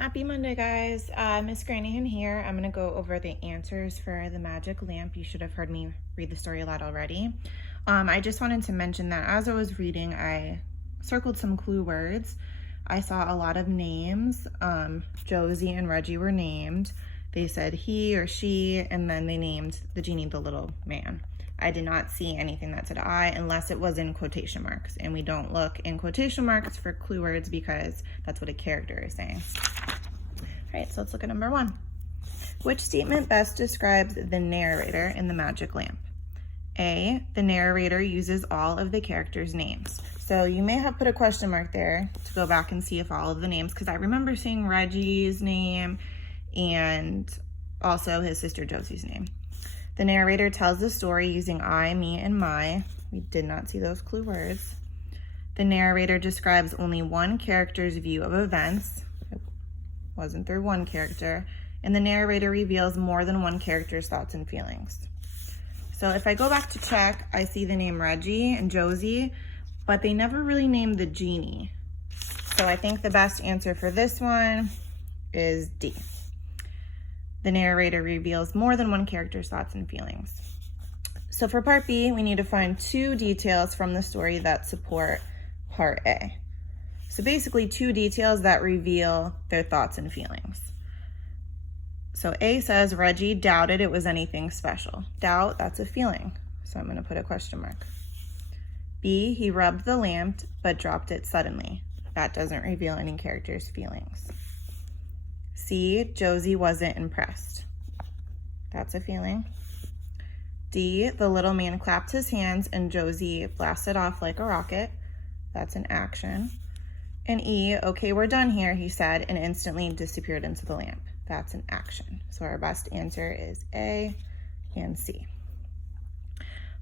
Happy Monday, guys. Miss Granahan here. I'm going to go over the answers for the magic lamp. You should have heard me read the story a lot already. I just wanted to mention that as I was reading, I circled some clue words. I saw a lot of names. Josie and Reggie were named. They said he or she, and then they named the genie the little man. I did not see anything that said I unless it was in quotation marks, and we don't look in quotation marks for clue words because that's what a character is saying. All right, so let's look at number 1. Which statement best describes the narrator in the magic lamp? A, the narrator uses all of the characters' names. So you may have put a question mark there to go back and see if all of the names, because I remember seeing Reggie's name and also his sister Josie's name. The narrator tells the story using I, me, and my. We did not see those clue words. The narrator describes only one character's view of events. It wasn't through one character. And the narrator reveals more than one character's thoughts and feelings. So if I go back to check, I see the name Reggie and Josie, but they never really named the genie. So I think the best answer for this one is D. The narrator reveals more than one character's thoughts and feelings. So for part B, we need to find 2 details from the story that support part A. So basically 2 details that reveal their thoughts and feelings. So A says Reggie doubted it was anything special. Doubt, that's a feeling. So I'm going to put a question mark. B, he rubbed the lamp but dropped it suddenly. That doesn't reveal any character's feelings. C, Josie wasn't impressed. That's a feeling. D, the little man clapped his hands and Josie blasted off like a rocket. That's an action. And E, okay, we're done here, he said, and instantly disappeared into the lamp. That's an action. So our best answer is A and C.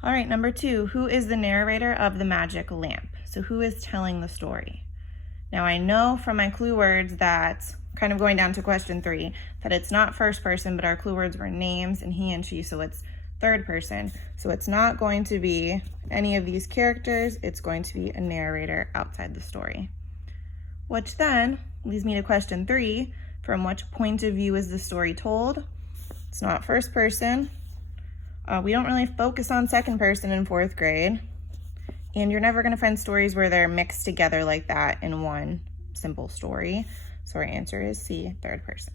All right, number 2, who is the narrator of the magic lamp? So who is telling the story? Now I know from my clue words that, kind of going down to question 3, that it's not first person, but our clue words were names and he and she, so it's third person. So it's not going to be any of these characters, it's going to be a narrator outside the story. Which then leads me to question 3, from which point of view is the story told? It's not first person. We don't really focus on second person in 4th grade. And you're never gonna find stories where they're mixed together like that in one simple story. So our answer is C, third person.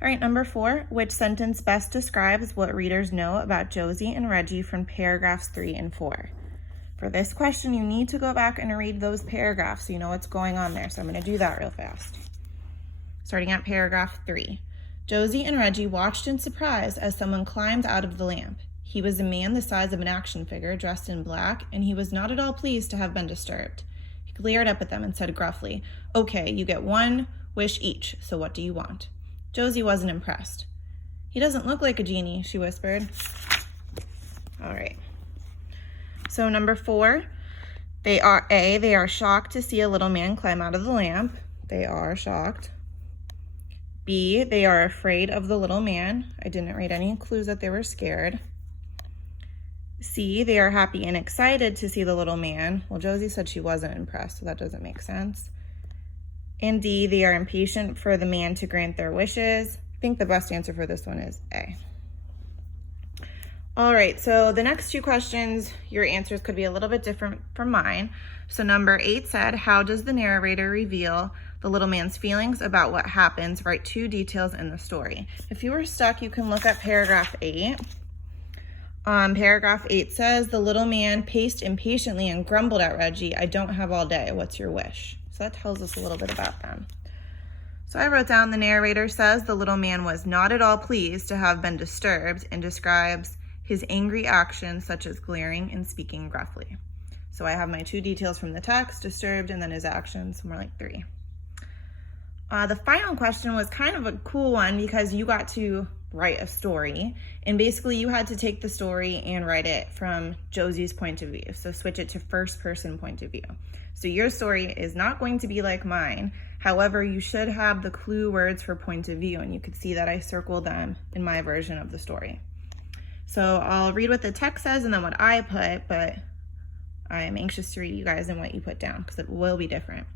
All right, number 4, which sentence best describes what readers know about Josie and Reggie from paragraphs 3 and 4? For this question, you need to go back and read those paragraphs so you know what's going on there. So I'm gonna do that real fast. Starting at paragraph 3. Josie and Reggie watched in surprise as someone climbed out of the lamp. He was a man the size of an action figure, dressed in black, and he was not at all pleased to have been disturbed. He glared up at them and said gruffly, "Okay, you get 1 wish each, so what do you want?" Josie wasn't impressed. "He doesn't look like a genie," she whispered. All right. So number 4, they are shocked to see a little man climb out of the lamp. They are shocked. B, they are afraid of the little man. I didn't read any clues that they were scared. C, they are happy and excited to see the little man. Well, Josie said she wasn't impressed, so that doesn't make sense. And D, they are impatient for the man to grant their wishes. I think the best answer for this one is A. All right, so the next 2 questions, your answers could be a little bit different from mine. So number 8 said, how does the narrator reveal the little man's feelings about what happens? Write 2 details in the story. If you were stuck, you can look at paragraph 8. Paragraph 8 says, the little man paced impatiently and grumbled at Reggie, "I don't have all day. What's your wish?" So that tells us a little bit about them. So I wrote down, the narrator says the little man was not at all pleased to have been disturbed and describes his angry actions such as glaring and speaking gruffly. So I have my 2 details from the text, disturbed, and then his actions, more like 3. The final question was kind of a cool one because you got to write a story, and basically you had to take the story and write it from Josie's point of view. So switch it to first person point of view. So your story is not going to be like mine. However, you should have the clue words for point of view, and you could see that I circled them in my version of the story. So I'll read what the text says and then what I put, but I'm anxious to read you guys and what you put down because it will be different.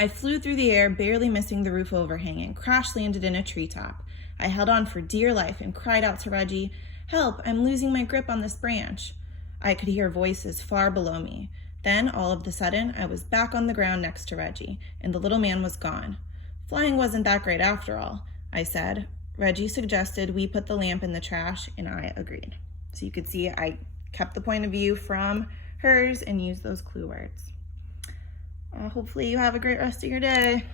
I flew through the air, barely missing the roof overhang, and crash landed in a treetop. I held on for dear life and cried out to Reggie, "Help, I'm losing my grip on this branch." I could hear voices far below me. Then, all of a sudden, I was back on the ground next to Reggie, and the little man was gone. "Flying wasn't that great after all," I said. Reggie suggested we put the lamp in the trash, and I agreed. So you could see I kept the point of view from hers and used those clue words. Hopefully you have a great rest of your day.